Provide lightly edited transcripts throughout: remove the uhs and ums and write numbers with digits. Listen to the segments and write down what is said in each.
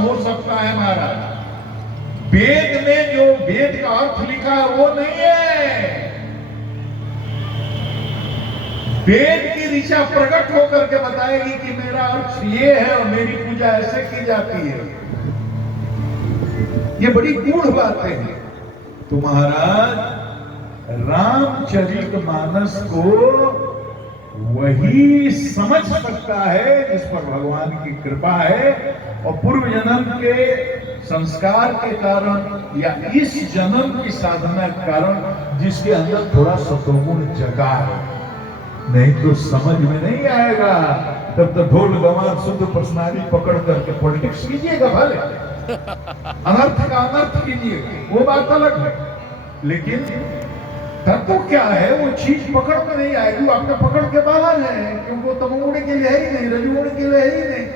हो सकता है महाराज। वेद में जो वेद का अर्थ लिखा है वो नहीं है। वेद की ऋचा प्रकट होकर के बताएगी कि मेरा अर्थ ये है और मेरी पूजा ऐसे की जाती है। ये बड़ी गूढ़ बातें हैं। तो महाराज रामचरितमानस को वही समझ सकता है जिस पर भगवान की कृपा है और पूर्व जन्म के संस्कार के कारण या इस जन्म की साधना के कारण जिसके अंदर थोड़ा सतोगुण जगा है। नहीं तो समझ में नहीं आएगा। तब तो ढोल गवार शुद्ध पर्सनालिटी पकड़ करके पॉलिटिक्स कीजिएगा, भले अनर्थ का अनर्थ कीजिएगा, वो बात अलग है। लेकिन तत्व क्या है वो चीज पकड़ में नहीं आएगी, वो आपने पकड़ के बाहर है, क्योंकि वो तमोगुण के लिए है ही नहीं, रजोगुण के लिए है ही नहीं।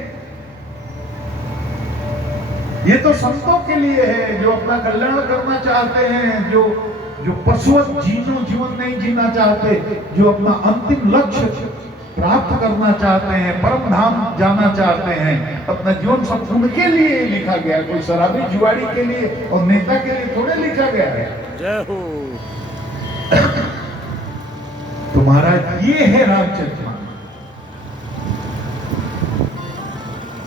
ये तो संतों के लिए है जो अपना कल्याण करना चाहते हैं, जो पशुवत जीवन नहीं जीना चाहते, जो अपना अंतिम लक्ष्य प्राप्त करना चाहते हैं, परम धाम जाना चाहते हैं। अपना जीवन सब उनके लिए लिखा गया, कोई शराबी जुआड़ी के लिए और नेता के लिए थोड़े लिखा गया है। जय हो। तो महाराज ये है रामचरितमानस।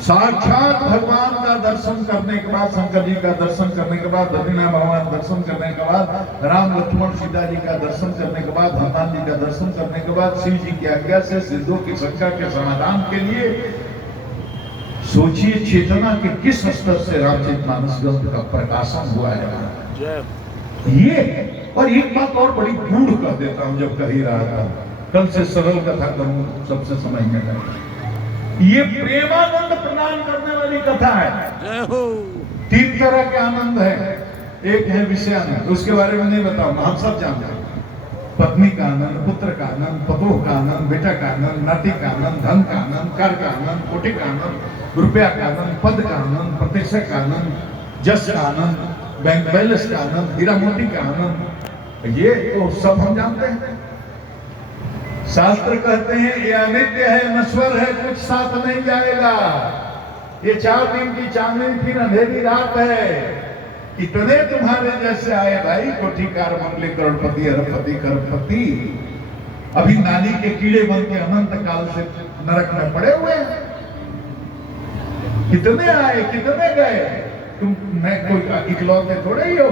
साक्षात भगवान का दर्शन करने के बाद, शंकर जी का दर्शन करने के बाद, दक्षिणा भगवान दर्शन करने के बाद, राम लक्ष्मण सीता जी का दर्शन करने के बाद, हनुमान जी का दर्शन करने के बाद, शिव जी की आज्ञा से सिद्धों की शंका के समाधान के लिए सोचिए चेतना के किस स्तर से रामचरितमानस ग्रंथ का प्रकाशन हुआ है। ये और एक बात और बड़ी गूढ़ कर देता हूं, जब कह ही रहा था, कल से सरल कथा करूं, सबसे समझ में आए। ये प्रेमानंद प्रदान करने वाली कथा है। जय हो। 3 तरह के आनंद है। एक है विषयानंद, उसके बारे में नहीं बताऊंगा, हम सब जानते हैं। पत्नी का आनंद, पुत्र का आनंद, पतोह का आनंद, बेटा का आनंद, नाती का आनंद, धन का आनंद, कर का आनंद, कोटि का आनंद, रुपया का आनंद, पद का आनंद, प्रतिष्ठा का आनंद, जस का आनंद, बैंक बैलेंस का आनंद, हीरा मोती का आनंद, ये तो सब हम जानते हैं। शास्त्र कहते हैं ये अनित्य है, नश्वर है, कुछ साथ नहीं जाएगा। ये 4 दिन की चांदनी फिर अंधेरी रात है। इतने तुम्हारे जैसे आए भाई, कोठीकार बंगले, करोड़पति, अरबपति, करोड़पति, अभी नाली के कीड़े बन के अनंत काल से नरक में पड़े हुए हैं। कितने आए, कितने गए, तुम मैं कोई इकलौते थोड़े ही हो।